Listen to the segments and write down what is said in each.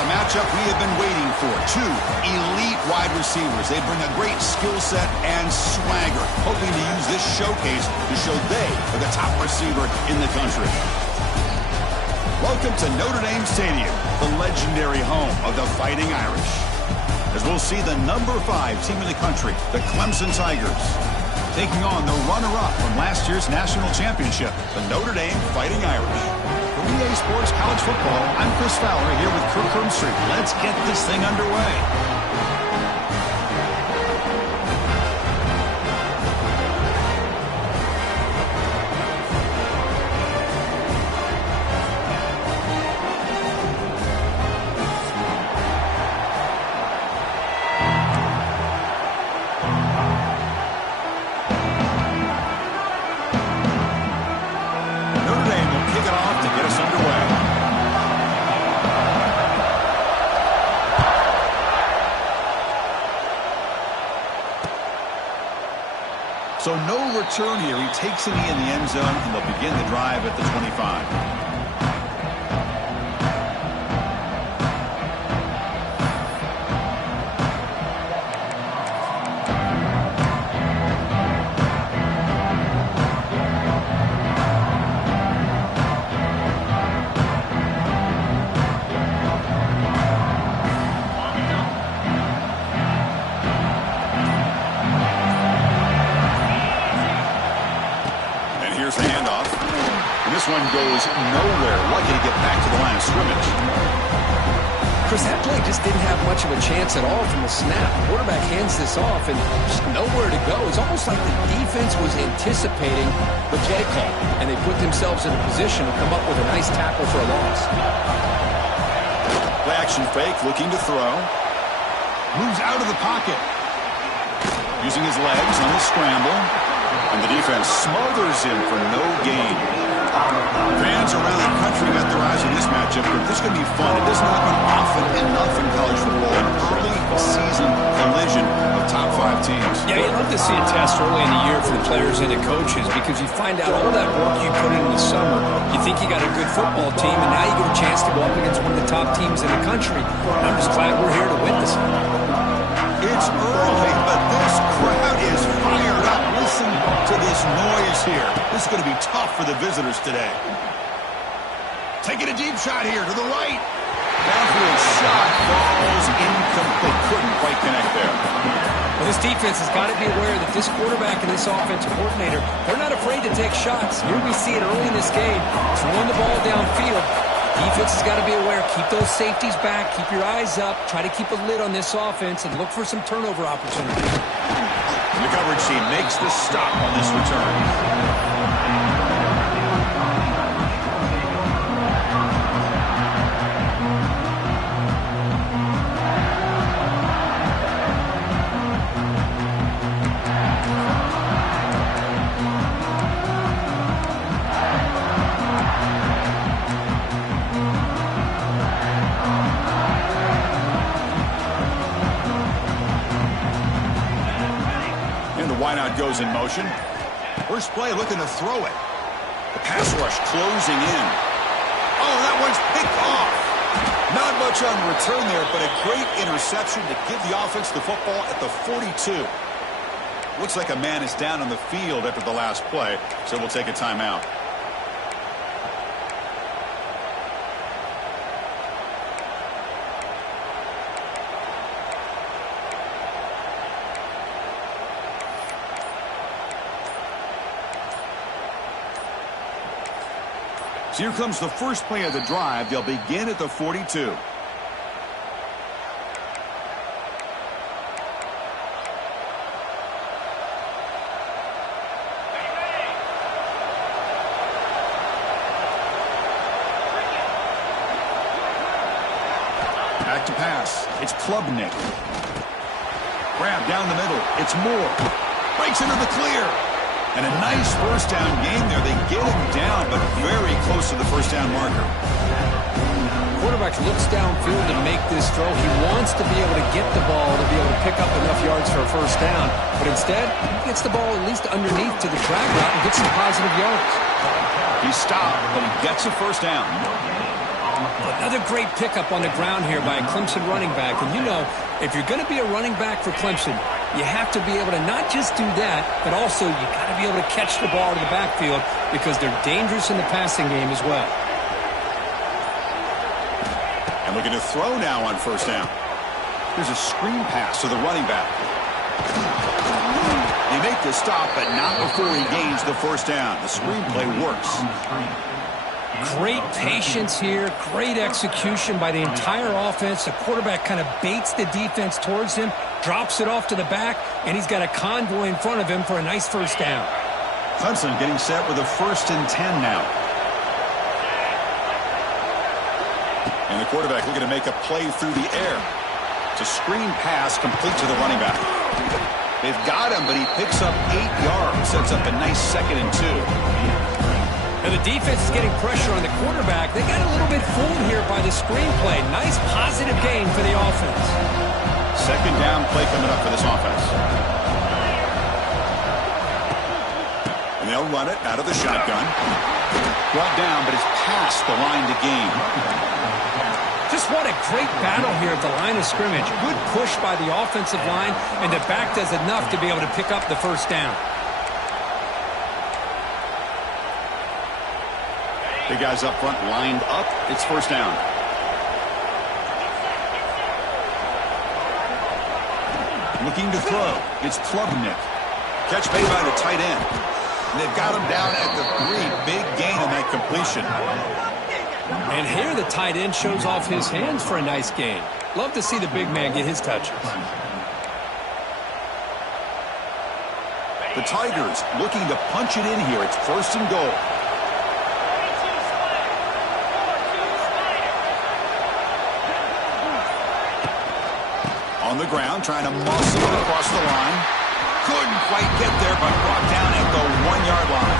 a matchup we have been waiting for. Two elite wide receivers. They bring a great skill set and swagger, hoping to use this showcase to show they are the top receiver in the country. Welcome to Notre Dame Stadium, the legendary home of the Fighting Irish. As we'll see the number 5 team in the country, the Clemson Tigers, taking on the runner-up from last year's national championship, the Notre Dame Fighting Irish. For EA Sports College Football, I'm Chris Fowler here with Kirk Herbstreit. Let's get this thing underway. So no return here. He takes a knee in the end zone, and they'll begin the drive at the 25. This one goes nowhere. Lucky to get back to the line of scrimmage. Chris, that play just didn't have much of a chance at all from the snap. The quarterback hands this off and just nowhere to go. It's almost like the defense was anticipating the play call, and they put themselves in a position to come up with a nice tackle for a loss. Play action fake, looking to throw. Moves out of the pocket. Using his legs on the scramble. And the defense smothers him for no gain. Fans around the country got their eyes on this matchup, but this is going to be fun. It doesn't happen often enough in college football. An early season collision of top 5 teams. Yeah, you'd love to see a test early in the year for the players and the coaches because you find out all that work you put in the summer. You think you got a good football team, and now you get a chance to go up against one of the top teams in the country. And I'm just glad we're here to witness it. It's early, but this crowd is fired up. Listen to this noise here. This is going to be tough for the visitors today. Taking a deep shot here to the right. Downfield shot falls incomplete. Couldn't quite connect there. Well, this defense has got to be aware that this quarterback and this offensive coordinator, they're not afraid to take shots. Here we see it early in this game. Throwing the ball downfield. Defense has got to be aware. Keep those safeties back. Keep your eyes up. Try to keep a lid on this offense and look for some turnover opportunities. The coverage team makes the stop on this return. Wideout goes in motion. First play looking to throw it. The pass rush closing in. Oh, that one's picked off. Not much on return there, but a great interception to give the offense the football at the 42. Looks like a man is down on the field after the last play, so we'll take a timeout. So here comes the first play of the drive. They'll begin at the 42. Back to pass. It's Klubnik. Grab down the middle. It's Moore. Breaks into the clear. And a nice first down game there. They get him down, but very close to the first down marker. Quarterback looks downfield to make this throw. He wants to be able to get the ball to be able to pick up enough yards for a first down. But instead, he gets the ball at least underneath to the drag route and gets some positive yards. He stopped, but he gets a first down. Another great pickup on the ground here by a Clemson running back. And you know, if you're going to be a running back for Clemson, you have to be able to not just do that, but also you got to be able to catch the ball to the backfield because they're dangerous in the passing game as well. And looking to throw now on first down. Here's a screen pass to the running back. They make the stop, but not before he gains the first down. The screenplay works. Great patience here, great execution by the entire offense. The quarterback kind of baits the defense towards him, drops it off to the back, and he's got a convoy in front of him for a nice first down. Clemson getting set with a 1st and 10 now. And the quarterback looking to make a play through the air. It's a screen pass complete to the running back. They've got him, but he picks up 8 yards. Sets up a nice 2nd and 2. And the defense is getting pressure on the quarterback. They got a little bit fooled here by the screenplay. Nice positive gain for the offense. 2nd down play coming up for this offense. And they'll run it out of the shotgun. Brought down, but it's past the line to gain. Just what a great battle here at the line of scrimmage. Good push by the offensive line, and the back does enough to be able to pick up the first down. The guys up front lined up. It's first down. Looking to throw. It's Klubnik. Catch made by the tight end. And they've got him down at the 3. Big gain on that completion. And here the tight end shows off his hands for a nice gain. Love to see the big man get his touches. The Tigers looking to punch it in here. It's 1st and goal. On the ground, trying to muscle it across the line. Couldn't quite get there, but brought down at the 1-yard line.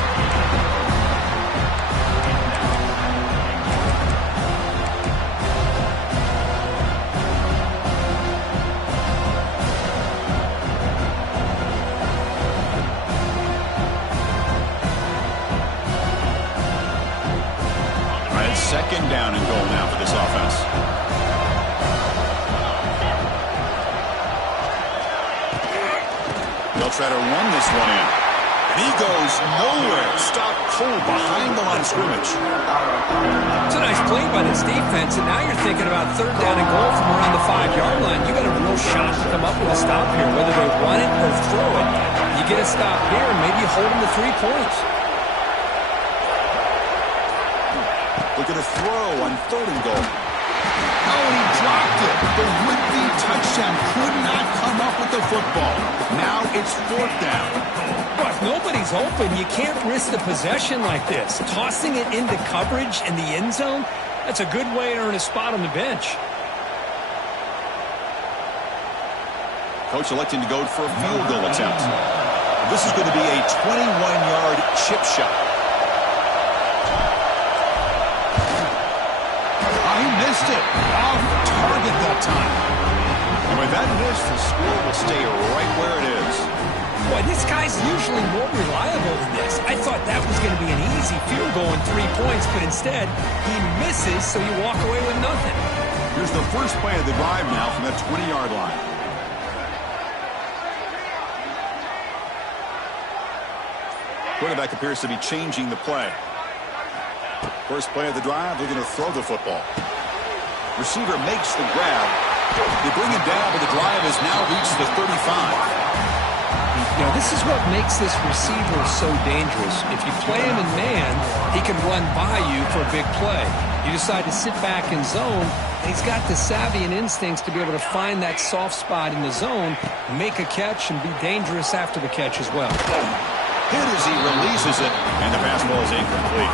All right, 2nd down and goal now for this offense. They'll try to run this one in. He goes nowhere. Stop cold behind the line of scrimmage. It's a nice play by this defense, and now you're thinking about 3rd down and goal from around the 5-yard line. You got a real shot to come up with a stop here, whether they run it or throw it. You get a stop here, and maybe you hold them to 3 points. Look at a throw on 3rd and goal. Oh, he dropped it. The would-be touchdown could not come up with the football. Now it's 4th down. Well, if nobody's open, you can't risk the possession like this. Tossing it into coverage in the end zone, that's a good way to earn a spot on the bench. Coach electing to go for a field goal attempt. This is going to be a 21-yard chip shot. He missed it. Off target that time. And with that miss, the score will stay right where it is. Boy, this guy's usually more reliable than this. I thought that was going to be an easy field goal in 3 points, but instead, he misses, so you walk away with nothing. Here's the first play of the drive now from that 20-yard line. Quarterback appears to be changing the play. First play of the drive, looking to throw the football. Receiver makes the grab. They bring him down, but the drive has now reached the 35. You know, this is what makes this receiver so dangerous. If you play him in man, he can run by you for a big play. You decide to sit back in zone, and he's got the savvy and instincts to be able to find that soft spot in the zone, make a catch, and be dangerous after the catch as well. Hit as he releases it, and the pass ball is incomplete.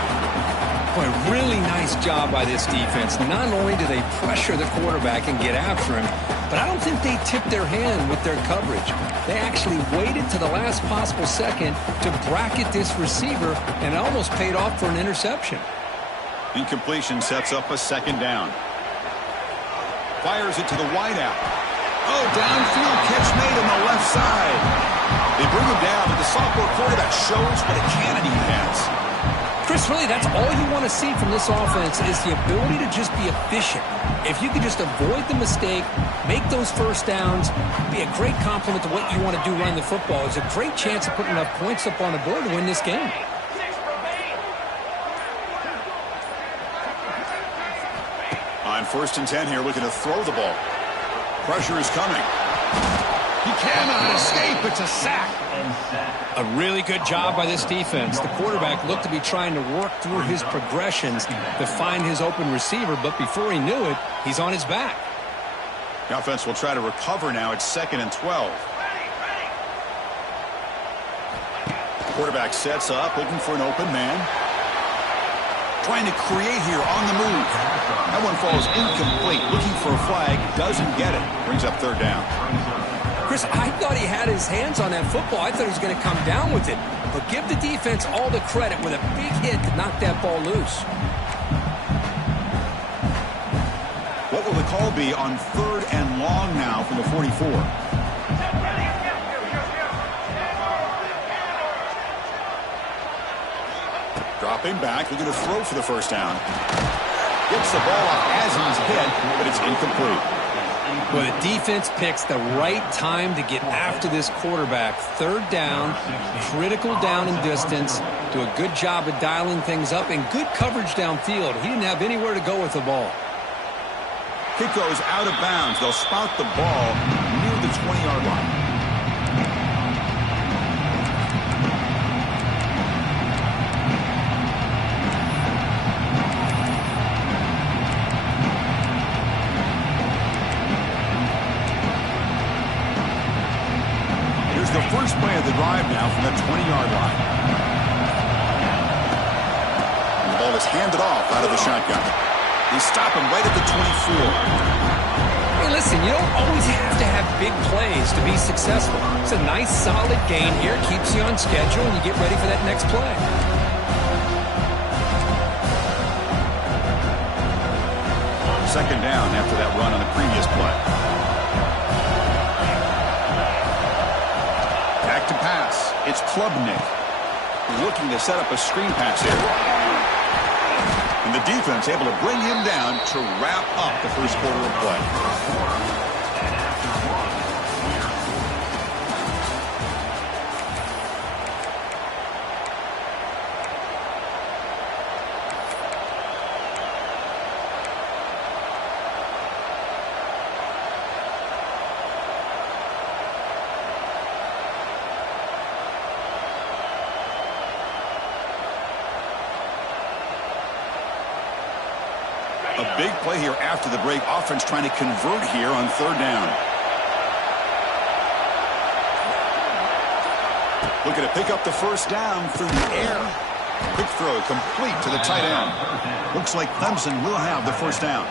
Boy, really nice job by this defense. Not only do they pressure the quarterback and get after him, but I don't think they tipped their hand with their coverage. They actually waited to the last possible second to bracket this receiver, and it almost paid off for an interception. Incompletion sets up a 2nd down. Fires it to the wideout. Oh, downfield catch made on the left side. They bring him down, but the sophomore quarterback shows what a cannon he has. Chris, really, that's all you want to see from this offense is the ability to just be efficient. If you can just avoid the mistake, make those first downs, be a great compliment to what you want to do running the football. It's a great chance of putting enough points up on the board to win this game. On 1st and 10 here, looking to throw the ball. Pressure is coming. He cannot escape. It's a sack. A really good job by this defense. The quarterback looked to be trying to work through his progressions to find his open receiver, but before he knew it, he's on his back. The offense will try to recover now. It's 2nd and 12. Quarterback sets up, looking for an open man. Trying to create here on the move. That one falls incomplete. Looking for a flag. Doesn't get it. Brings up 3rd down. Chris, I thought he had his hands on that football. I thought he was going to come down with it. But give the defense all the credit with a big hit to knock that ball loose. What will the call be on 3rd and long now from the 44? Dropping back, looking to throw for the 1st down. Gets the ball off as he's hit, but it's incomplete. Well, the defense picks the right time to get after this quarterback. 3rd down, critical down and distance. Do a good job of dialing things up and good coverage downfield. He didn't have anywhere to go with the ball. Kick goes out of bounds. They'll spot the ball near the 20-yard line. The first play of the drive now from the 20-yard line. And the ball is handed off out of the shotgun. They stop him right at the 24. Hey, listen, you don't always have to have big plays to be successful. It's a nice, solid gain here. Keeps you on schedule, and you get ready for that next play. Second down after that run on the previous play. To pass. It's Klubnik looking to set up a screen pass here. And the defense able to bring him down to wrap up the first quarter of play. A big play here after the break. Offense trying to convert here on 3rd down. Looking to pick up the 1st down through the air. Quick throw complete to the tight end. Looks like Clemson will have the 1st down.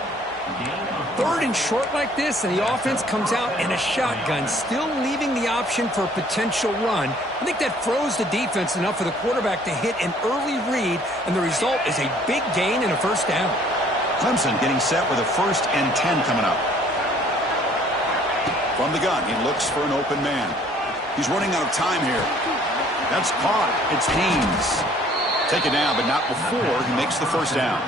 3rd and short like this, and the offense comes out in a shotgun, still leaving the option for a potential run. I think that froze the defense enough for the quarterback to hit an early read, and the result is a big gain and a 1st down. Clemson getting set with a 1st and 10 coming up. From the gun, he looks for an open man. He's running out of time here. That's caught. It's Haynes. Take it down, but not before he makes the 1st down.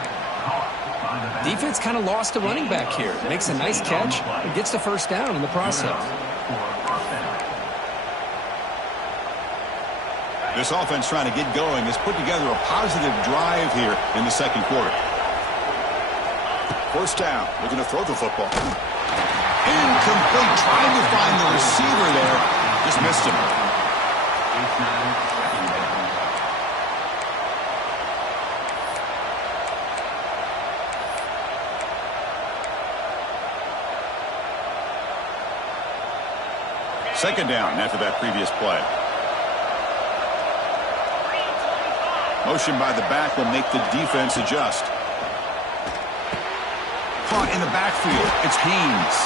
Defense kind of lost a running back here. Makes a nice catch and gets the 1st down in the process. This offense trying to get going has put together a positive drive here in the 2nd quarter. 1st down, looking to throw the football. Incomplete, trying to find the receiver there. Just missed him. Second down after that previous play. Motion by the back will make the defense adjust. Caught in the backfield. It's Haynes.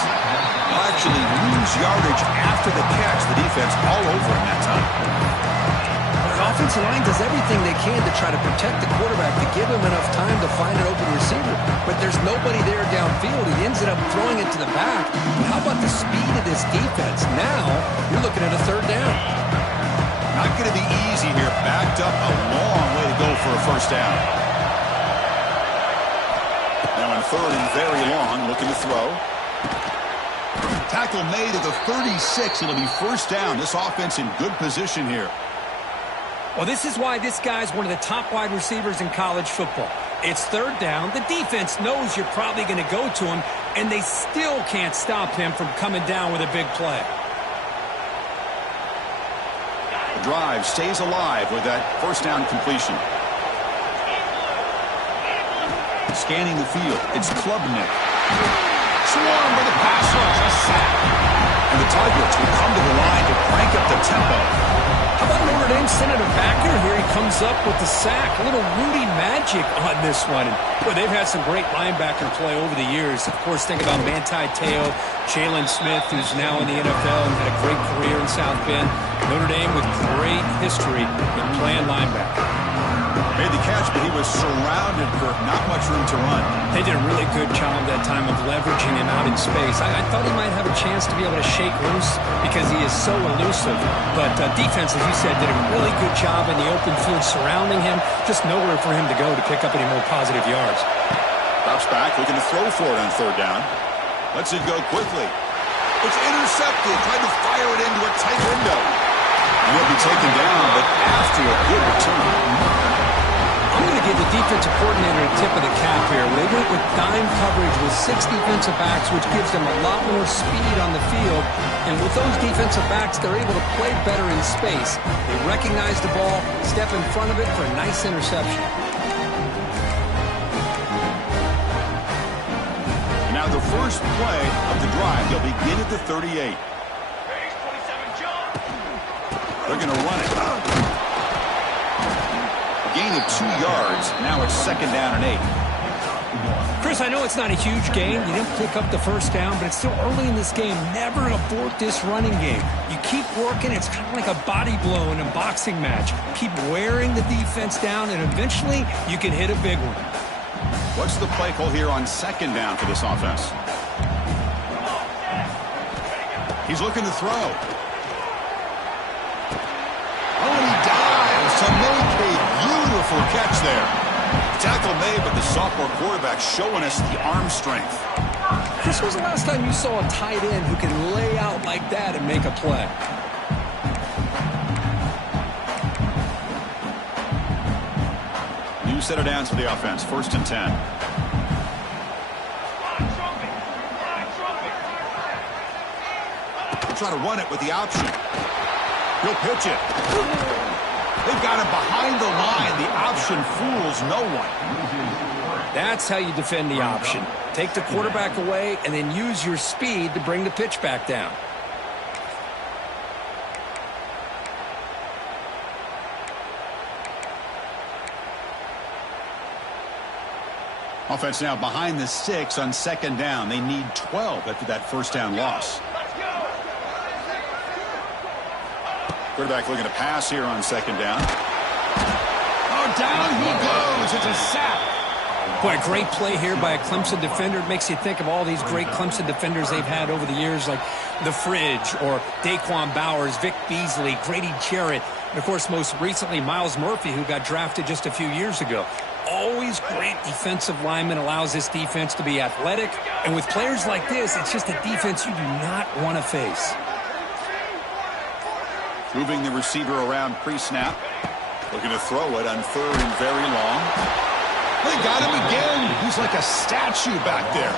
He'll actually lose yardage after the catch. The defense all over him that time. The offensive line does everything they can to try to protect the quarterback, to give him enough time to find an open receiver. But there's nobody there downfield. He ends up throwing it to the back. How about the speed of this defense? Now you're looking at a 3rd down. Not going to be easy here. Backed up a long way to go for a first down. Now on third and very long, looking to throw. Tackle made at the 36. It'll be first down. This offense in good position here. Well, this is why this guy's one of the top wide receivers in college football. It's third down. The defense knows you're probably going to go to him, and they still can't stop him from coming down with a big play. The drive stays alive with that first down completion. Scanning the field, it's Klubnik. Swarmed by the pass rush, a sack. And the Tigers will come to the line to crank up the tempo. How about Notre Dame sending a backer? Here he comes up with the sack. A little Rudy magic on this one. And, boy, they've had some great linebacker play over the years. Of course, think about Manti Te'o, Jalen Smith, who's now in the NFL and had a great career in South Bend. Notre Dame with great history in playing linebacker. Made the catch, but he was surrounded for not much room to run. They did a really good job that time of leveraging him out in space. I thought he might have a chance to be able to shake loose because he is so elusive. But defense, as you said, did a really good job in the open field surrounding him. Just nowhere for him to go to pick up any more positive yards. Drops back, looking to throw for it on third down. Lets it go quickly. It's intercepted. Tried to fire it into a tight window. And he'll be taken down, but after a good return. I'm going to give the defensive coordinator a tip of the cap here. They went with dime coverage with 6 defensive backs, which gives them a lot more speed on the field. And with those defensive backs, they're able to play better in space. They recognize the ball, step in front of it for a nice interception. And now the first play of the drive. They'll begin at the 38. They're going to run it. Gain of 2 yards. Now it's second down and 8. Chris, I know it's not a huge gain. You didn't pick up the first down, but it's still early in this game. Never abort this running game. You keep working. It's kind of like a body blow in a boxing match. Keep wearing the defense down, and eventually you can hit a big one. What's the play call here on second down for this offense? He's looking to throw. Oh, and he dives to make a beautiful catch there. Tackle made, but the sophomore quarterback showing us the arm strength. This was the last time you saw a tight end who can lay out like that and make a play. New set of downs for the offense. First and 10. Try to run it with the option. He'll pitch it. They've got him behind the line. The option fools no one. That's how you defend the option. Take the quarterback away and then use your speed to bring the pitch back down. Offense now behind the 6 on second down. They need 12 after that first down loss. Quarterback looking to pass here on second down. Oh, down he goes. It's a sack. Boy, a great play here by a Clemson defender. It makes you think of all these great Clemson defenders they've had over the years, like The Fridge or Daquan Bowers, Vic Beasley, Grady Jarrett, and, of course, most recently, Myles Murphy, who got drafted just a few years ago. Always great defensive lineman, allows this defense to be athletic. And with players like this, it's just a defense you do not want to face. Moving the receiver around pre-snap. Looking to throw it on third and very long. They got him again. He's like a statue back there.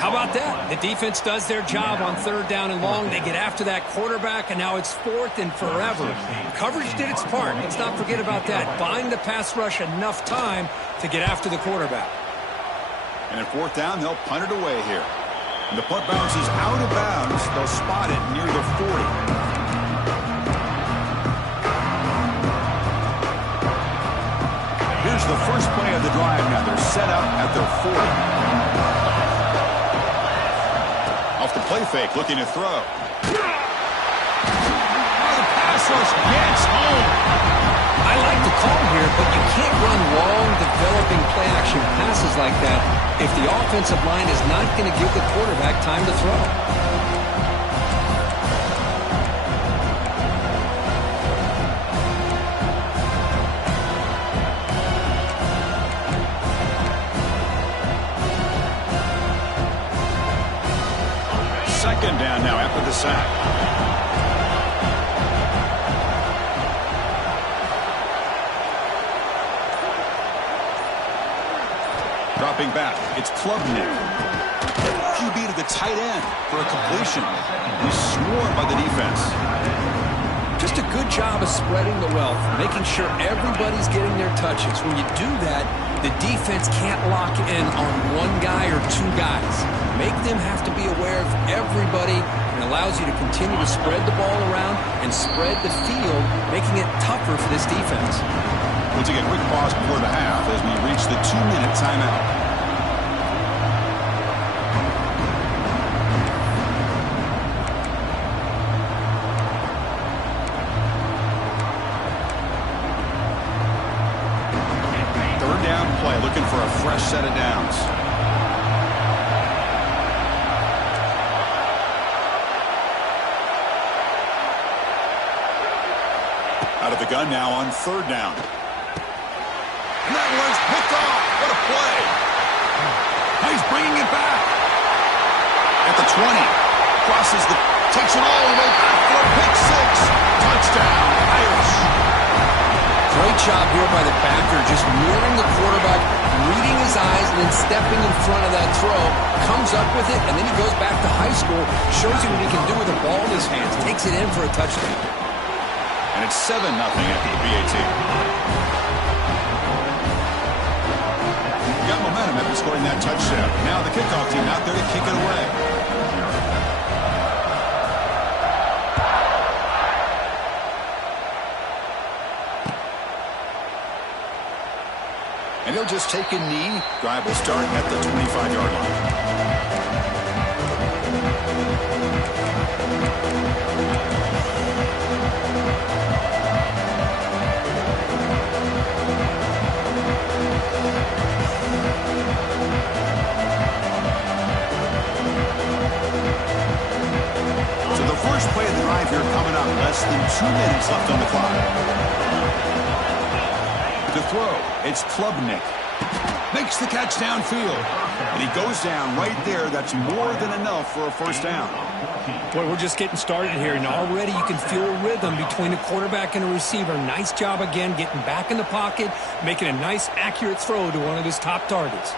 How about that? The defense does their job on third down and long. They get after that quarterback, and now it's fourth and forever. Coverage did its part. Let's not forget about that. Buying the pass rush enough time to get after the quarterback. And at fourth down, they'll punt it away here. And the punt bounces out of bounds. They'll spot it near the 40. Here's the first play of the drive now. They're set up at their 40. Off the play fake, looking to throw. Oh, the pass rush gets home. I like the call here, but you can't run long, developing play-action passes like that if the offensive line is not going to give the quarterback time to throw. sack. Dropping back, it's Klubnik. QB to the tight end for a completion. He's swarmed by the defense. Just a good job of spreading the wealth, making sure everybody's getting their touches. When you do that, the defense can't lock in on one guy or two guys. Make them have to be aware of everybody, and allows you to continue to spread the ball around and spread the field, making it tougher for this defense. We'll take a quick pause before the half as we reach the 2-minute timeout. Looking for a fresh set of downs. Out of the gun now on 3rd down. And that one's picked off. What a play. He's bringing it back. At the 20. Crosses the... Takes it all the way back for a pick 6. Touchdown, Irish. Great job here by the backer, just mirroring the quarterback, reading his eyes, and then stepping in front of that throw, comes up with it, and then he goes back to high school, shows you what he can do with the ball in his hands, takes it in for a touchdown. And it's 7-0 after the PAT. You got momentum after scoring that touchdown. Now the kickoff team out there to kick it away. And he'll just take a knee. Drive will start at the 25-yard line. So the first play of the drive here coming up. Less than 2 minutes left on the clock. To throw, it's Klubnik. Makes the catch downfield. And he goes down right there. That's more than enough for a first down. Boy, we're just getting started here, and already you can feel a rhythm between the quarterback and the receiver. Nice job again getting back in the pocket, making a nice, accurate throw to one of his top targets.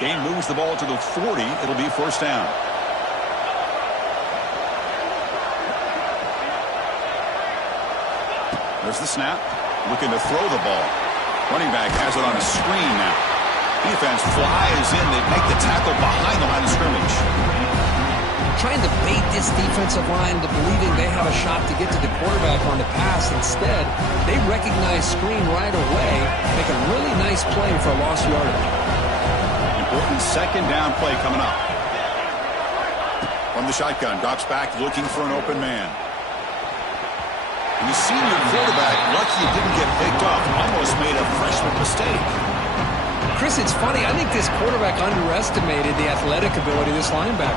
Game moves the ball to the 40. It'll be first down. There's the snap. Looking to throw the ball. Running back has it on a screen now. Defense flies in. They make the tackle behind the line of scrimmage. Trying to bait this defensive line into believing they have a shot to get to the quarterback on the pass. Instead, they recognize screen right away, make a really nice play for a lost yardage. Important 2nd down play coming up. From the shotgun, drops back looking for an open man. And the senior quarterback, lucky it didn't get picked off, almost made a freshman mistake. Chris, it's funny. I think this quarterback underestimated the athletic ability of this linebacker.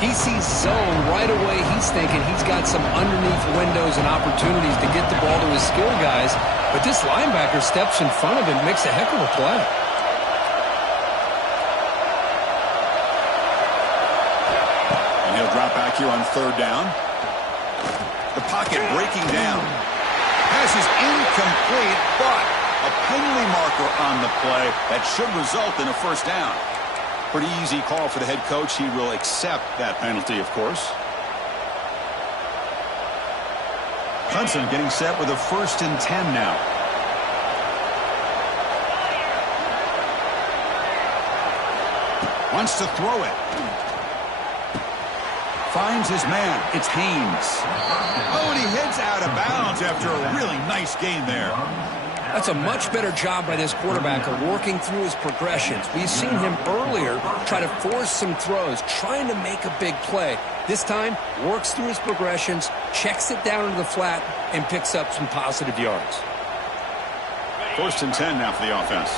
He sees zone right away. He's thinking he's got some underneath windows and opportunities to get the ball to his skill guys. But this linebacker steps in front of him, makes a heck of a play. And he'll drop back here on 3rd down. The pocket breaking down. Pass is incomplete, but a penalty marker on the play that should result in a first down. Pretty easy call for the head coach. He will accept that penalty, of course. Hudson getting set with a 1st and 10 now. Wants to throw it. Finds his man. It's Haynes. Oh, and he heads out of bounds after a really nice gain there. That's a much better job by this quarterback of working through his progressions. We've seen him earlier try to force some throws, trying to make a big play. This time, works through his progressions, checks it down into the flat, and picks up some positive yards. 1st and 10 now for the offense.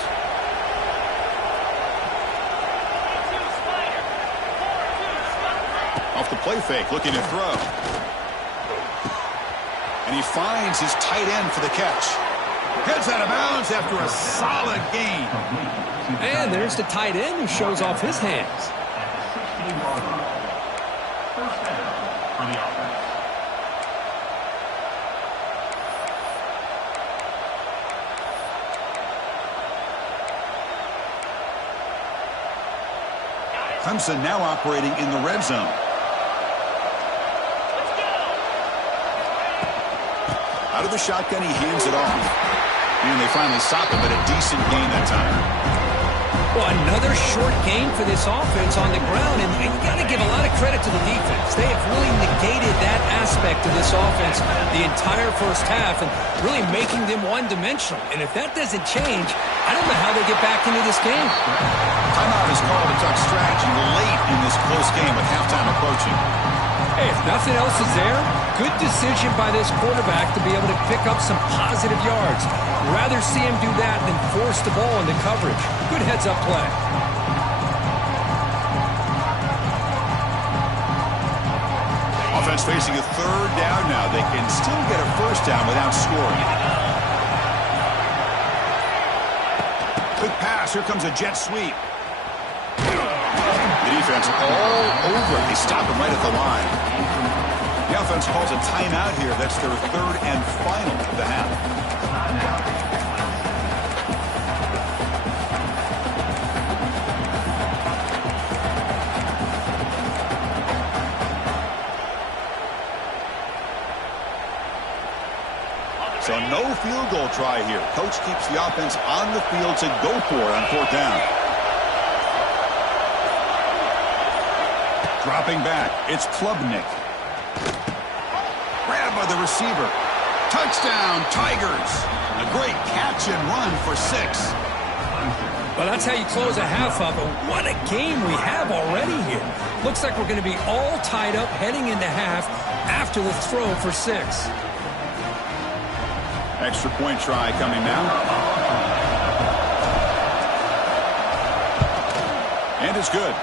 Off the play fake, looking to throw. And he finds his tight end for the catch. Gets out of bounds after a solid gain. And there's the tight end who shows off his hands. for the offense. Clemson now operating in the red zone. Out of the shotgun, he hands it off. And they finally stop him, but a decent gain that time. Well, another short gain for this offense on the ground, and you got to give a lot of credit to the defense. They have really negated that aspect of this offense the entire first half and really making them one-dimensional. And if that doesn't change, I don't know how they get back into this game. Timeout is called to talk strategy late in this close game with halftime approaching. Hey, if nothing else is there, good decision by this quarterback to be able to pick up some positive yards. Rather see him do that than force the ball into coverage. Good heads-up play. Offense facing a third down now. They can still get a first down without scoring. Quick pass. Here comes a jet sweep. The defense all over it. They stop him right at the line. The offense calls a timeout here. That's their third and final of the half. So no field goal try here. Coach keeps the offense on the field to go for it on fourth down. Dropping back, it's Klubnik. Grabbed by the receiver. Touchdown, Tigers. A great catch and run for 6. Well, that's how you close a half up. But what a game we have already here. Looks like we're going to be all tied up heading into half after the throw for 6. Extra point try coming now. And it's good.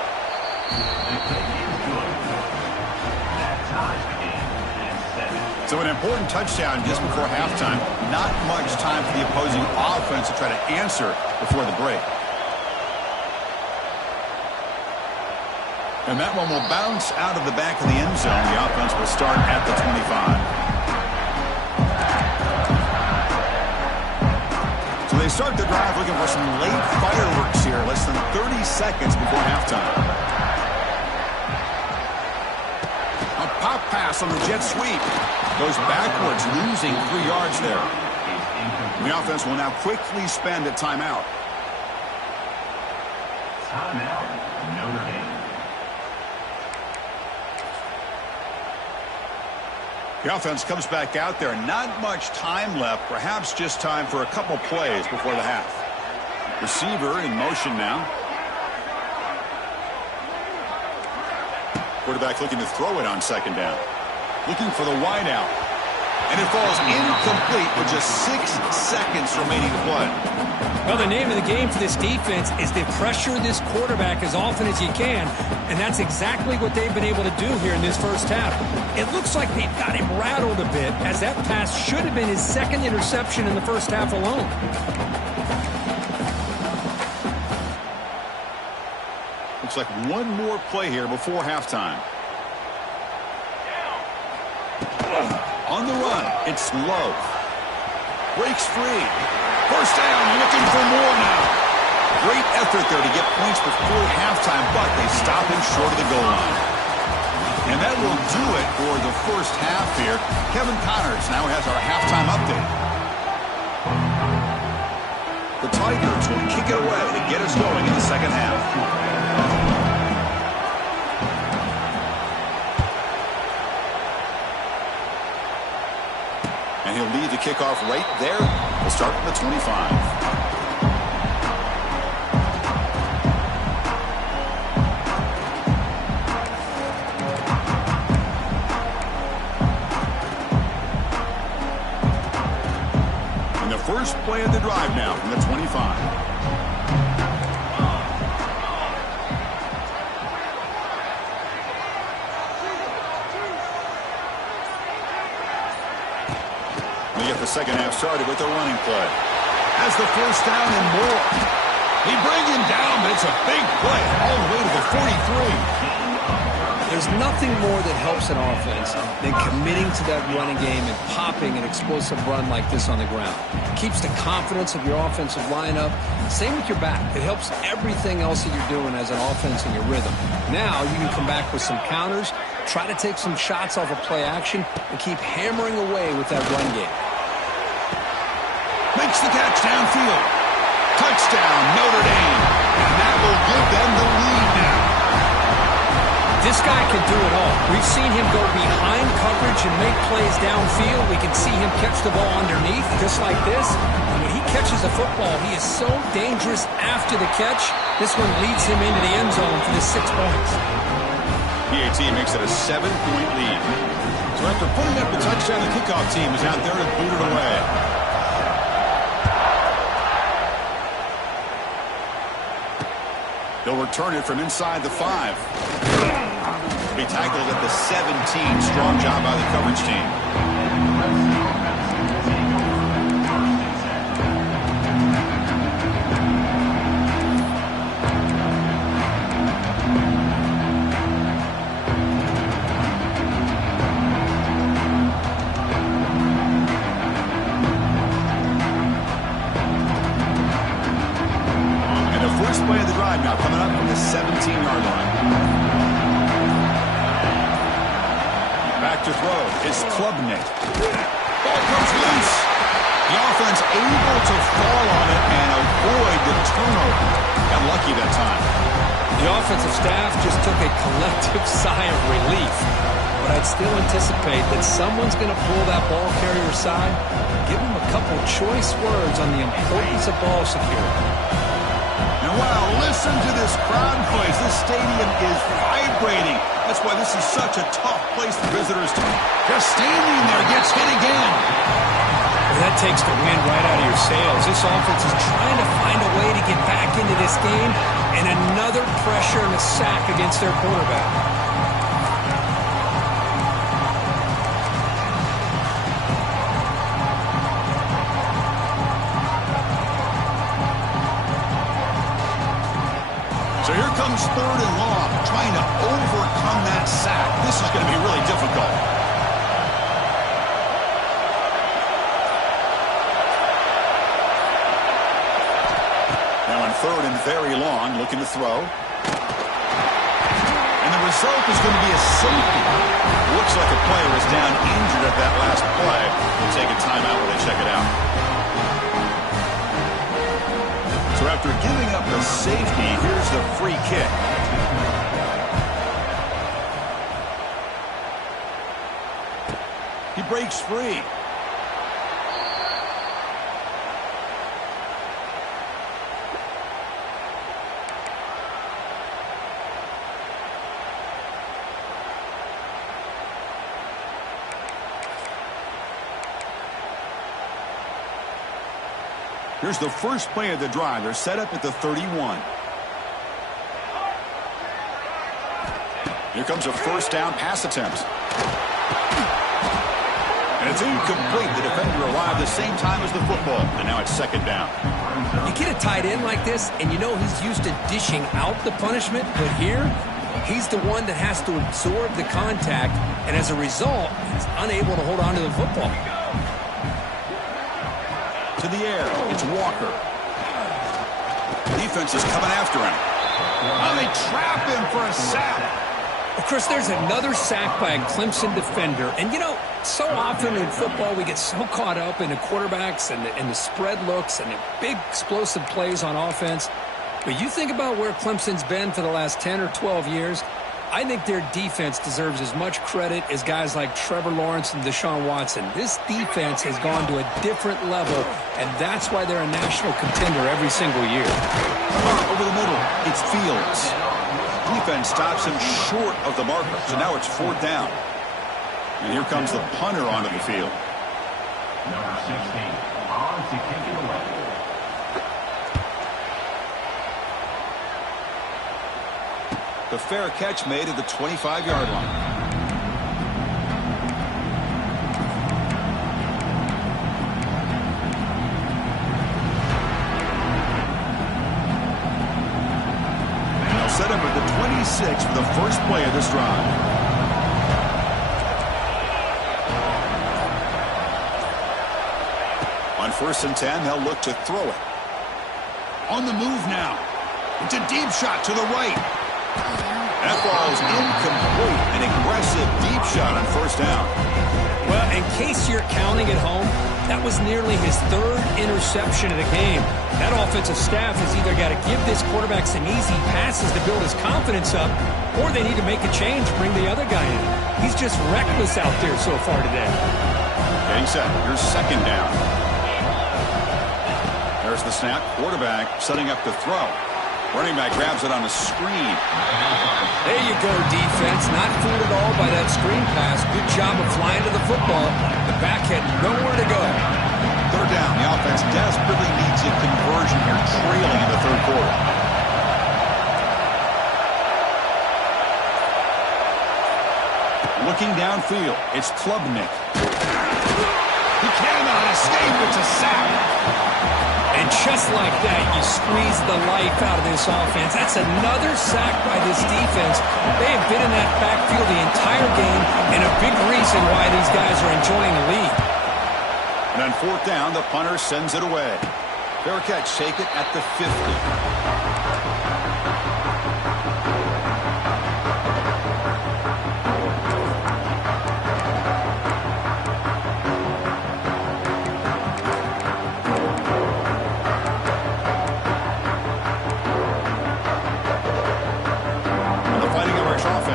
So an important touchdown just before halftime. Not much time for the opposing offense to try to answer before the break. And that one will bounce out of the back of the end zone. The offense will start at the 25. So they start the drive looking for some late fireworks here. Less than 30 seconds before halftime. A pop pass on the jet sweep. Goes backwards, losing 3 yards there. The offense will now quickly spend a timeout. Timeout, Notre Dame. The offense comes back out there. Not much time left. Perhaps just time for a couple plays before the half. Receiver in motion now. Quarterback looking to throw it on second down. Looking for the wide out. And it falls incomplete with just 6 seconds remaining to play. Well, the name of the game for this defense is to pressure this quarterback as often as you can, and that's exactly what they've been able to do here in this first half. It looks like they've got him rattled a bit, as that pass should have been his second interception in the first half alone. Looks like one more play here before halftime. On the run, it's Love. Breaks free. First down, looking for more now. Great effort there to get points before halftime, but they stop him short of the goal line. And that will do it for the first half here. Kevin Connors now has our halftime update. The Tigers will kick it away to get us going in the second half. And he'll lead the kickoff right there. We'll start from the 25. And the first play of the drive now from the 25. Second half started with a running play. Has the first down and more. He brings him down, but it's a big play all the way to the 43. There's nothing more that helps an offense than committing to that running game and popping an explosive run like this on the ground. It keeps the confidence of your offensive lineup. Same with your back. It helps everything else that you're doing as an offense in your rhythm. Now you can come back with some counters, try to take some shots off of play action, and keep hammering away with that run game. Makes the catch downfield. Touchdown, Notre Dame. And that will give them the lead now. This guy can do it all. We've seen him go behind coverage and make plays downfield. We can see him catch the ball underneath, just like this. And when he catches the football, he is so dangerous after the catch. This one leads him into the end zone for the 6 points. PAT makes it a 7-point lead. So after putting up the touchdown, the kickoff team is out there to boot it away. They'll return it from inside the 5. Be tackled at the 17. Strong job by the coverage team. And the first play of the drive now coming up from the 17-yard line. Back to throw is Klubnik. Ball comes loose. The offense able to fall on it and avoid the turnover. Got lucky that time. The offensive staff just took a collective sigh of relief. But I'd still anticipate that someone's going to pull that ball carrier aside, give him a couple choice words on the importance of ball security. And wow, listen to this crowd noise. This stadium is vibrating. That's why this is such a tough place for visitors to just standing there gets hit again. Well, that takes the wind right out of your sails. This offense is trying to find a way to get back into this game, and another pressure and a sack against their quarterback. So here comes 3rd and long, trying to overcome that sack. This is going to be really difficult. Now in 3rd and very long, looking to throw. And the result is going to be a safety. Looks like a player is down injured at that last play. We'll take a timeout while they check it out. So after giving up the safety, here's the free kick. He breaks free. Here's the first play of the drive. They're set up at the 31. Here comes a first down pass attempt. And it's incomplete. The defender arrived the same time as the football. And now it's 2nd down. You get a tight end like this, and you know he's used to dishing out the punishment, but here, he's the one that has to absorb the contact, and as a result, he's unable to hold on to the football. To the air, it's Walker. Defense is coming after him. And they trap him for a sack. Of course, there's another sack by a Clemson defender. And, you know, so often in football we get so caught up in the quarterbacks and the spread looks and the big explosive plays on offense. But you think about where Clemson's been for the last 10 or 12 years, I think their defense deserves as much credit as guys like Trevor Lawrence and Deshaun Watson. This defense has gone to a different level, and that's why they're a national contender every single year. Over the middle, it's Fields. Defense stops him short of the marker, so now it's 4th down. And here comes the punter onto the field. Number 16, on to kick it away. The fair catch made at the 25-yard line. Now set up at the 26 for the first play of this drive. first and 10, they'll look to throw it. On the move now. It's a deep shot to the right. That ball is incomplete. An aggressive deep shot on first down. Well, in case you're counting at home, that was nearly his third interception of the game. That offensive staff has either got to give this quarterback some easy passes to build his confidence up, or they need to make a change, bring the other guy in. He's just reckless out there so far today. Getting set. Here's second down. There's the snap. Quarterback setting up to throw. Running back grabs it on a screen. There you go, defense. Not fooled at all by that screen pass. Good job of flying to the football. The back had nowhere to go. Third down. The offense desperately needs a conversion here, trailing in the third quarter. Looking downfield, it's Klubnik. He cannot escape. It's a sack. And just like that, you squeeze the life out of this offense. That's another sack by this defense. They have been in that backfield the entire game, and a big reason why these guys are enjoying the lead. And on fourth down, the punter sends it away. Bearcats take it at the 50.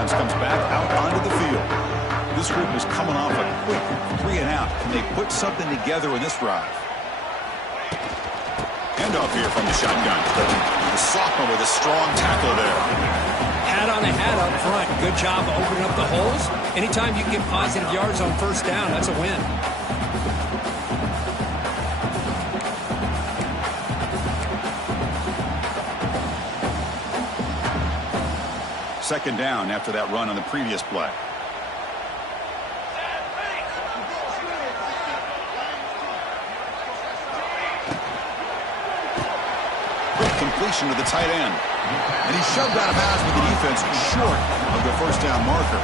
Comes back out onto the field. This group is coming off a quick 3-and-out. Can they put something together in this drive? Handoff here from the shotgun. The sophomore with a strong tackle there. Hat on a hat up front. Good job opening up the holes. Anytime you can get positive yards on first down, that's a win. Second down after that run on the previous play. Quick completion to the tight end. And he's shoved out of bounds with the defense short of the first down marker.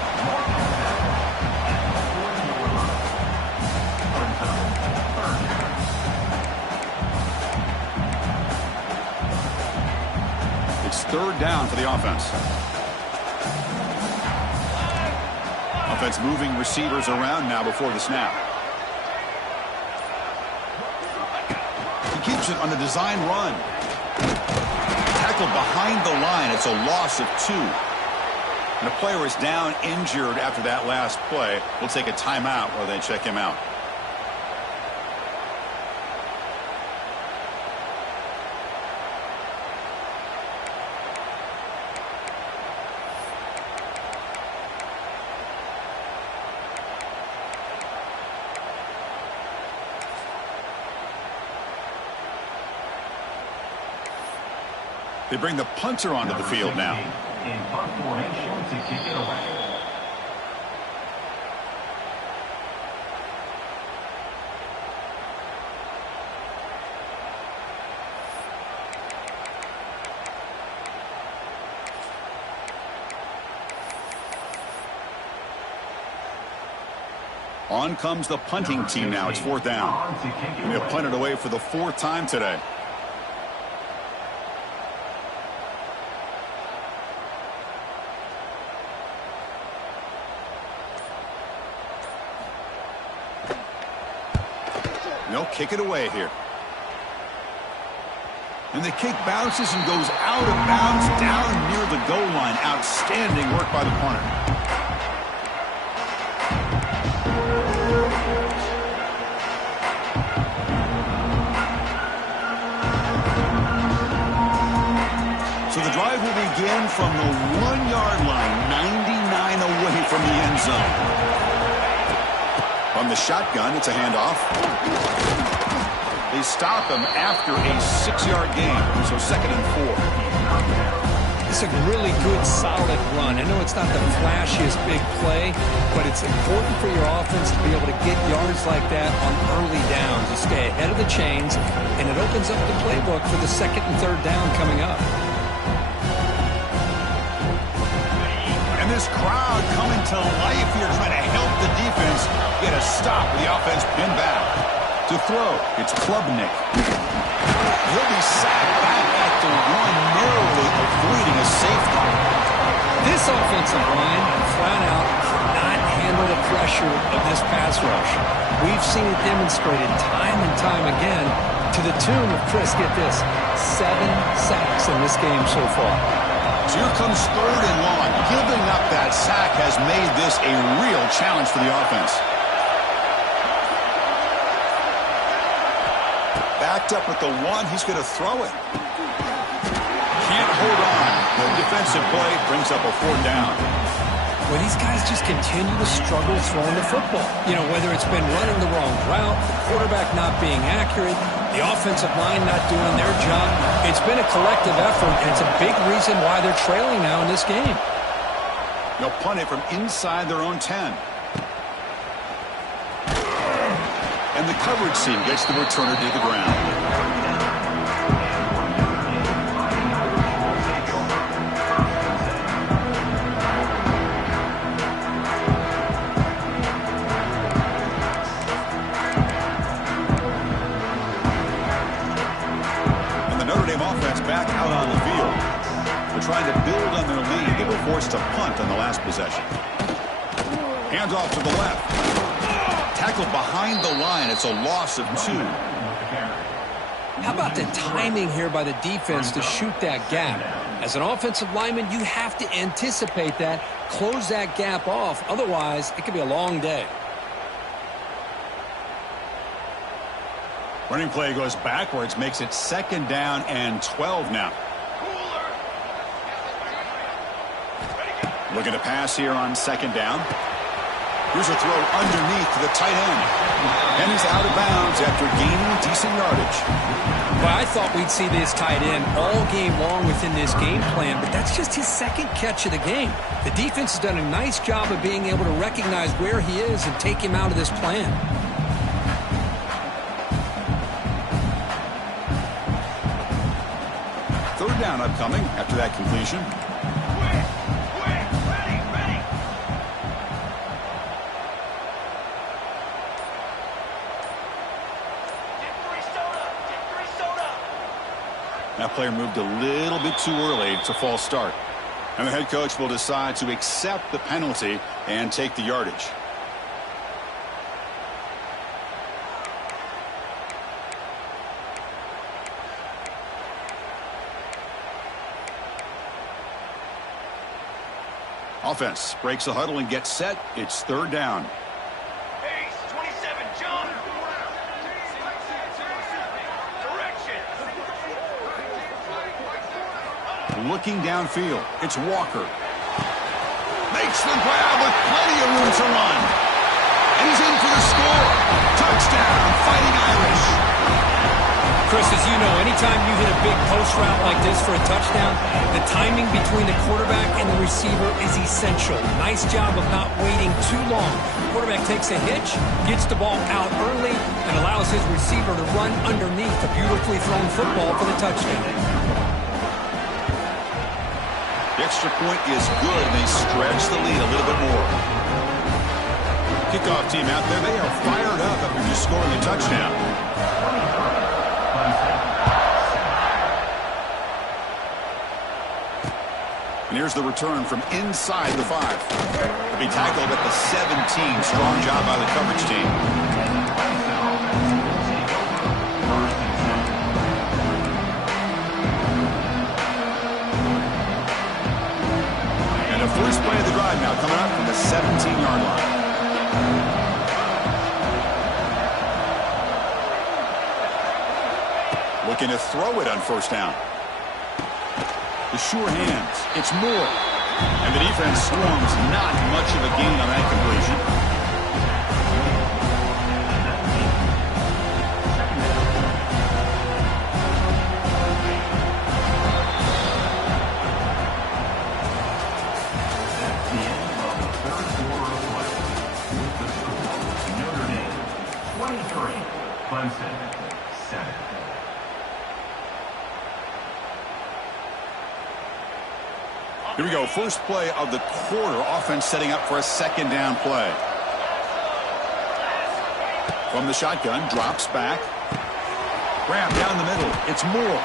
It's third down for the offense. Offense moving receivers around now before the snap. He keeps it on the design run. Tackled behind the line. It's a loss of 2. And the player is down injured after that last play. We'll take a timeout while they check him out. They bring the punter onto the field now. In punt formation to kick it away. On comes the punting team now. It's fourth down. And they'll punt it away for the 4th time today. They'll kick it away here. And the kick bounces and goes out of bounds down near the goal line. Outstanding work by the punter. So the drive will begin from the 1-yard line, 99 away from the end zone. From the shotgun, it's a handoff. They stop him after a 6-yard gain, so 2nd and 4. It's a really good, solid run. I know it's not the flashiest big play, but it's important for your offense to be able to get yards like that on early downs. You stay ahead of the chains, and it opens up the playbook for the 2nd and 3rd down coming up. And this crowd coming to life here, trying to help the defense get a stop with the offense pinned back. To throw, it's Klubnik. He'll be sacked back at the 1, narrowly avoiding a safety. This offensive line, flat out, cannot handle the pressure of this pass rush. We've seen it demonstrated time and time again to the tune of, Chris, get this, 7 sacks in this game so far. So here comes 3rd and long. Giving up that sack has made this a real challenge for the offense. Backed up with the 1, he's going to throw it. Can't hold on. The defensive play brings up a 4th down. Well, these guys just continue to struggle throwing the football. You know, whether it's been running the wrong route, the quarterback not being accurate, the offensive line not doing their job. It's been a collective effort, and it's a big reason why they're trailing now in this game. They'll punt it from inside their own 10. And the coverage team gets the returner to the ground. Offense back out on the field. They're trying to build on their lead. They were forced to punt on the last possession. Hands off to the left. Tackled behind the line. It's a loss of 2. How about the timing here by the defense to shoot that gap? As an offensive lineman, you have to anticipate that, close that gap off. Otherwise, it could be a long day. Running play goes backwards, makes it 2nd down and 12 now. Looking to pass here on 2nd down. Here's a throw underneath to the tight end. And he's out of bounds after gaining decent yardage. Well, I thought we'd see this tight end all game long within this game plan, but that's just his 2nd catch of the game. The defense has done a nice job of being able to recognize where he is and take him out of this plan. 3rd down upcoming after that completion. That player moved a little bit too early. It's a false start. And the head coach will decide to accept the penalty and take the yardage. Offense breaks the huddle and gets set. It's 3rd down. Ace, 27, John. Direction. Looking downfield. It's Walker. Makes the grab with plenty of room to run. And he's in for the score. Touchdown, Fighting Irish. Chris, as you know, anytime you hit a big post route like this for a touchdown, the timing between the quarterback and the receiver is essential. Nice job of not waiting too long. The quarterback takes a hitch, gets the ball out early, and allows his receiver to run underneath the beautifully thrown football for the touchdown. The extra point is good, and they stretch the lead a little bit more. Kickoff team out there, they are fired up after just scoring a touchdown. And here's the return from inside the 5. He'll be tackled at the 17. Strong job by the coverage team. And the first play of the drive now coming up from the 17-yard line. Looking to throw it on 1st down. The sure hands. It's Moore. And the defense swarms. Not much of a gain on that completion. The end of the 3rd quarter of play with the score. Notre Dame 23, Clemson 7. Here we go. First play of the quarter. Offense setting up for a 2nd down play. From the shotgun, drops back. Grab down the middle. It's Moore.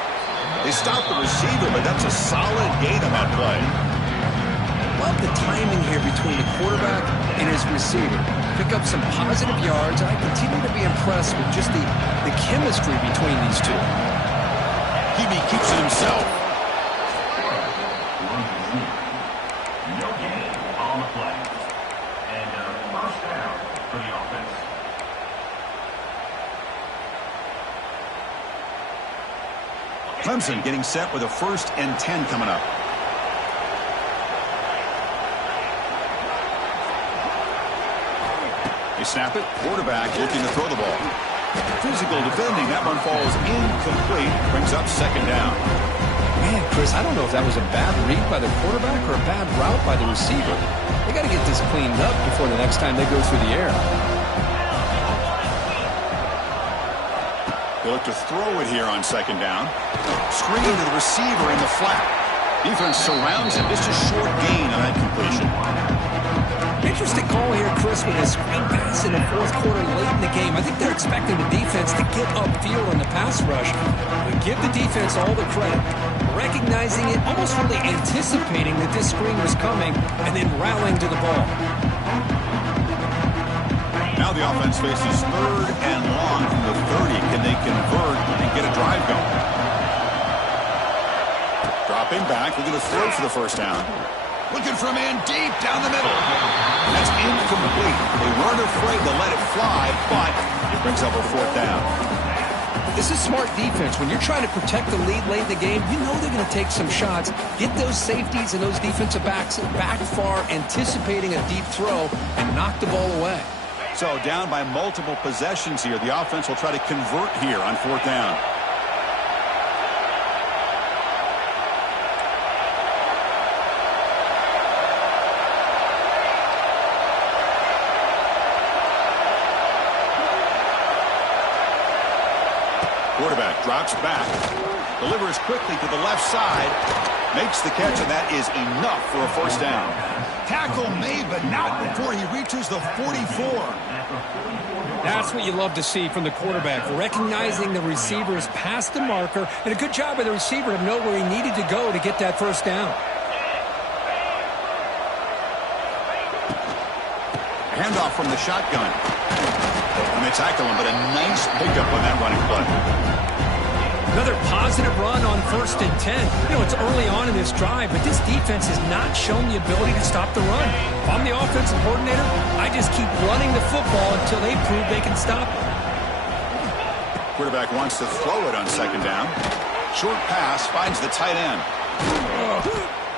They stop the receiver, but that's a solid gain on that play. Love the timing here between the quarterback and his receiver. Pick up some positive yards. I continue to be impressed with just the chemistry between these two. Hebe keeps it himself. No gain on the play. And first down for the offense. Clemson getting set with a 1st and 10 coming up. They snap it. Quarterback looking to throw the ball. Physical defending. That one falls incomplete. Brings up 2nd down. Man, Chris, I don't know if that was a bad read by the quarterback or a bad route by the receiver. They got to get this cleaned up before the next time they go through the air. They look to throw it here on 2nd down. Screen to the receiver in the flat. Defense surrounds him. Just a short gain on that completion. Interesting call here, Chris, with a screen pass in the 4th quarter late in the game. I think they're expecting the defense to get upfield on the pass rush. We give the defense all the credit, recognizing it, almost really anticipating that this screen was coming, and then rallying to the ball. Now the offense faces 3rd and long from the 30. Can they convert and get a drive going? Dropping back, looking to throw for the 1st down. Looking for a man deep down the middle. That's incomplete. They weren't afraid to let it fly, but it brings up a 4th down. This is smart defense. When you're trying to protect the lead late in the game, you know they're going to take some shots, get those safeties and those defensive backs back far, anticipating a deep throw, and knock the ball away. So down by multiple possessions here. The offense will try to convert here on 4th down. Quarterback drops back, delivers quickly to the left side, makes the catch, and that is enough for a 1st down. Tackle made, but not before he reaches the 44. That's what you love to see from the quarterback, recognizing the receiver is past the marker, and a good job by the receiver to know where he needed to go to get that 1st down. Handoff from the shotgun. And they tackle him, but a nice pickup on that running play. Another positive run on 1st and 10. You know, it's early on in this drive, but this defense has not shown the ability to stop the run. If I'm the offensive coordinator, I just keep running the football until they prove they can stop it. Quarterback wants to throw it on 2nd down. Short pass finds the tight end.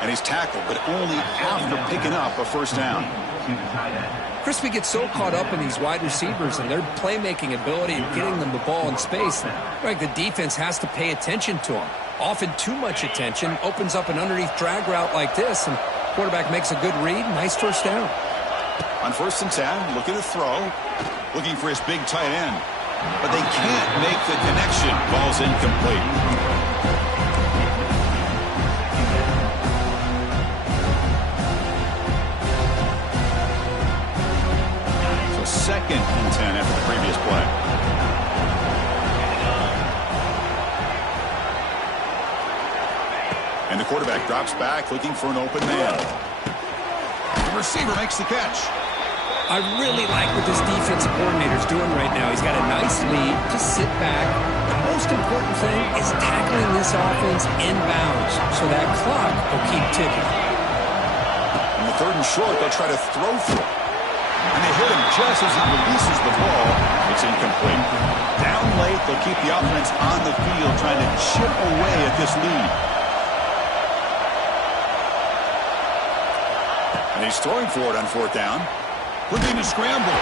And he's tackled, but only after picking up a 1st down. Crispy gets so caught up in these wide receivers and their playmaking ability and getting them the ball in space. Like the defense has to pay attention to them. Often too much attention opens up an underneath drag route like this, and quarterback makes a good read. Nice 1st down. On 1st and 10, looking to throw, looking for his big tight end. But they can't make the connection. Ball's incomplete. So 2nd and 10 after the previous play. And the quarterback drops back, looking for an open man. The receiver makes the catch. I really like what this defensive coordinator's doing right now. He's got a nice lead. Just sit back. The most important thing is tackling this offense inbounds so that clock will keep ticking. In the 3rd and short, they'll try to throw for it. And they hit him just as he releases the ball. It's incomplete. Down late, they'll keep the offense on the field trying to chip away at this lead. And he's throwing for it on 4th down. Looking to scramble.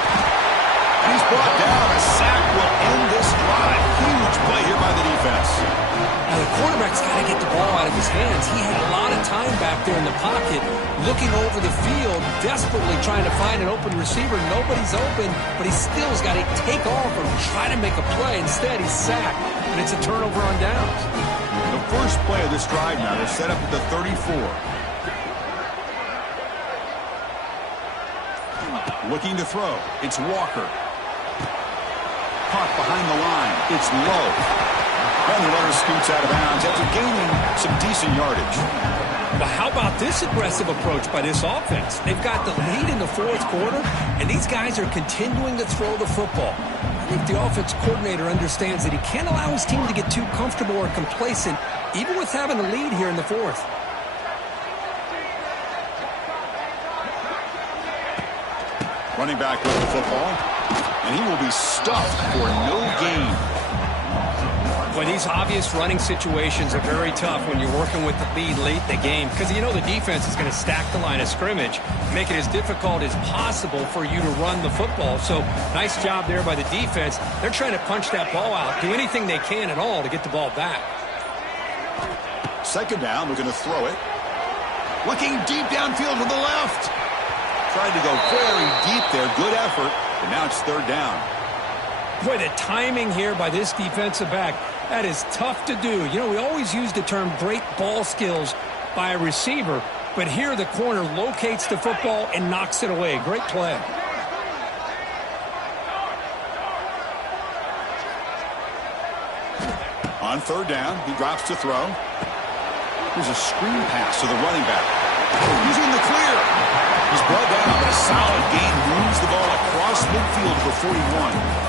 And he's brought down. A sack will end this drive. Huge play here by the defense. Now the quarterback's got to get the ball out of his hands. He had a lot of time back there in the pocket, looking over the field, desperately trying to find an open receiver. Nobody's open, but he still has got to take off or try to make a play. Instead, he's sacked, and it's a turnover on downs. The first play of this drive now, they're set up at the 34. Looking to throw. It's Walker. caught behind the line. It's low. And the runner scoots out of bounds after gaining some decent yardage. Well, how about this aggressive approach by this offense? They've got the lead in the fourth quarter, and these guys are continuing to throw the football. I think the offense coordinator understands that he can't allow his team to get too comfortable or complacent, even with having a lead here in the fourth. Running back with the football, and he will be stuffed for no gain. Well, these obvious running situations are very tough when you're working with the lead late in the game because you know the defense is going to stack the line of scrimmage, make it as difficult as possible for you to run the football. So nice job there by the defense. They're trying to punch that ball out, do anything they can at all to get the ball back. Second down, we're going to throw it. Looking deep downfield to the left. Tried to go very deep there. Good effort. And now it's third down. Boy, the timing here by this defensive back, that is tough to do. You know, we always use the term great ball skills by a receiver, but here the corner locates the football and knocks it away. Great play. On third down, he drops to throw. Here's a screen pass to the running back. Using the clear. He's brought down, but a solid gain moves the ball across midfield for 41.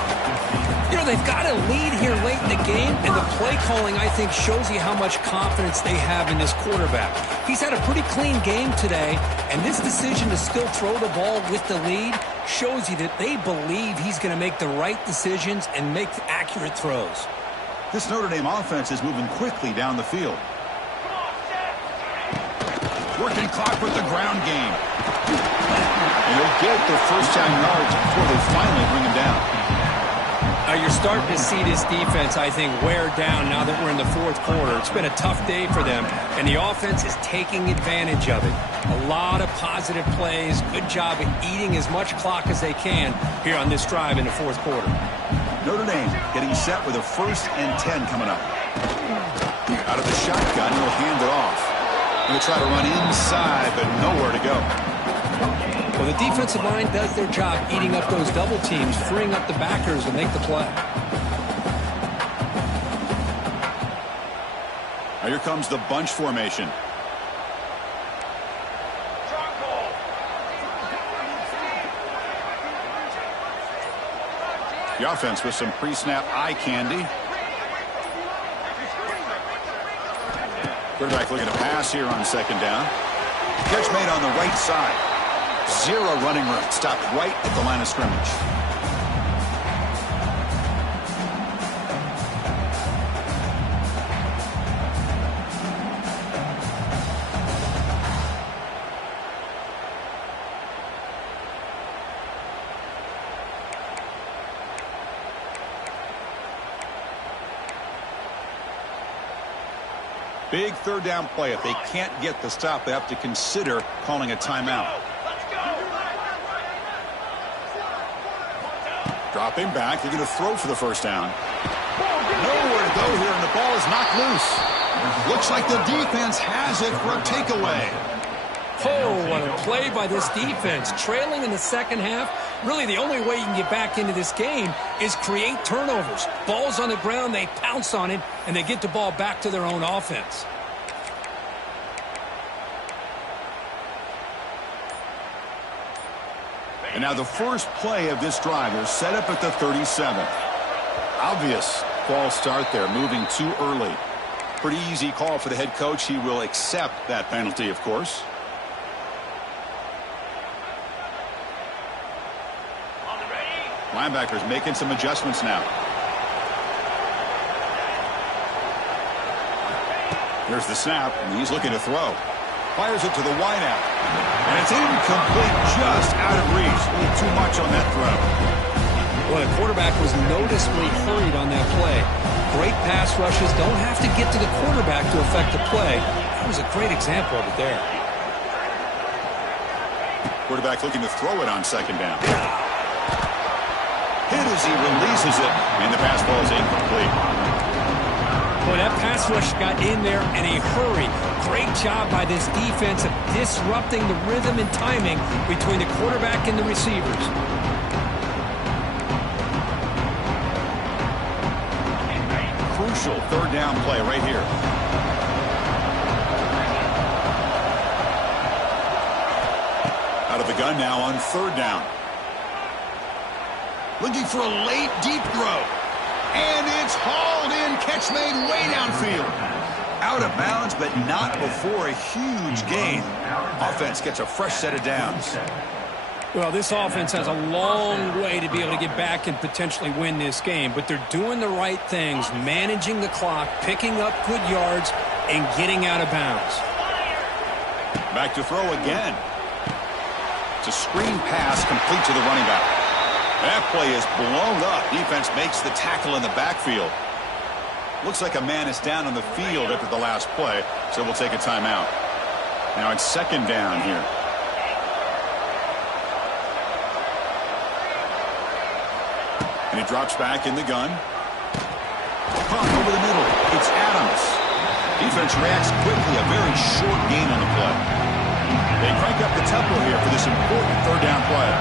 You know, they've got a lead here late in the game, and the play calling, I think, shows you how much confidence they have in this quarterback. He's had a pretty clean game today, and this decision to still throw the ball with the lead shows you that they believe he's going to make the right decisions and make accurate throws. This Notre Dame offense is moving quickly down the field. Working clock with the ground game. And they'll get their first down yards before they finally bring him down. You're starting to see this defense, I think, wear down now that we're in the fourth quarter. It's been a tough day for them, and the offense is taking advantage of it. A lot of positive plays. Good job at eating as much clock as they can here on this drive in the fourth quarter. Notre Dame getting set with a 1st and 10 coming up. Out of the shotgun, he'll hand it off. Going to try to run inside, but nowhere to go. Well, the defensive line does their job eating up those double teams, freeing up the backers to make the play. Now here comes the bunch formation. The offense with some pre-snap eye candy. Quarterback looking to pass here on second down. Catch made on the right side. Zero running room. Stopped right at the line of scrimmage. Big third down play. If they can't get the stop, they have to consider calling a timeout. Dropping back. They're going to throw for the first down. Nowhere to go here, and the ball is knocked loose. Looks like the defense has it for a takeaway. Oh, what a play by this defense. Trailing in the second half. Really, the only way you can get back into this game is create turnovers. Ball's on the ground, they pounce on it, and they get the ball back to their own offense. And now the first play of this drive is set up at the 37th. Obvious false start there, moving too early. Pretty easy call for the head coach. He will accept that penalty, of course. Linebackers making some adjustments now. There's the snap, and he's looking to throw. Fires it to the wideout. And it's incomplete, just out of reach. A little too much on that throw. Well, the quarterback was noticeably hurried on that play. Great pass rushes don't have to get to the quarterback to affect the play. That was a great example of it there. Quarterback looking to throw it on second down. Hit as he releases it, and the pass ball is incomplete. Boy, that pass rush got in there in a hurry. Great job by this defense of disrupting the rhythm and timing between the quarterback and the receivers. crucial third down play right here. Out of the gun now on third down. Looking for a late, deep throw. And it's hauled in. Catch made way downfield. Out of bounds, but not before a huge gain. Offense gets a fresh set of downs. Well, this offense has a long way to be able to get back and potentially win this game, but they're doing the right things, managing the clock, picking up good yards, and getting out of bounds. Back to throw again. It's a screen pass complete to the running back. That play is blown up. Defense makes the tackle in the backfield. Looks like a man is down on the field after the last play, so we'll take a timeout. Now it's second down here. And he drops back in the gun. Caught over the middle. It's Adams. Defense reacts quickly. A very short gain on the play. They crank up the tempo here for this important third down play.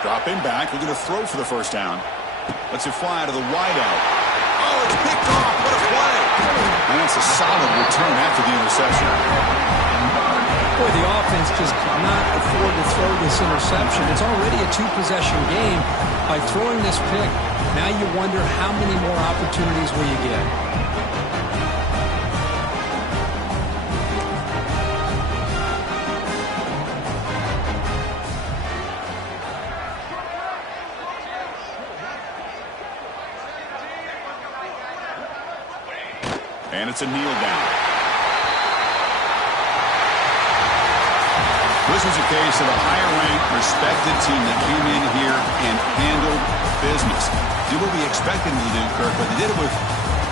Dropping back, looking to throw for the first down. Lets it fly to the wideout. Oh, it's picked off. What a play. And that's a solid return after the interception. Boy, the offense just could not afford to throw this interception. It's already a two-possession game. By throwing this pick, now you wonder how many more opportunities will you get. And it's a kneel down. This was a case of a higher-ranked, respected team that came in here and handled business. Did what we expected them to do, Kirk, but they did it with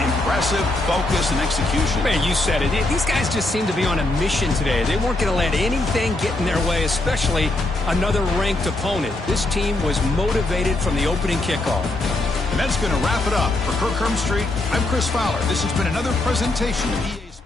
impressive focus and execution. Man, you said it. These guys just seem to be on a mission today. They weren't going to let anything get in their way, especially another ranked opponent. This team was motivated from the opening kickoff. And that's going to wrap it up. For Kirk Herbstreit, I'm Chris Fowler. This has been another presentation of EA Sports.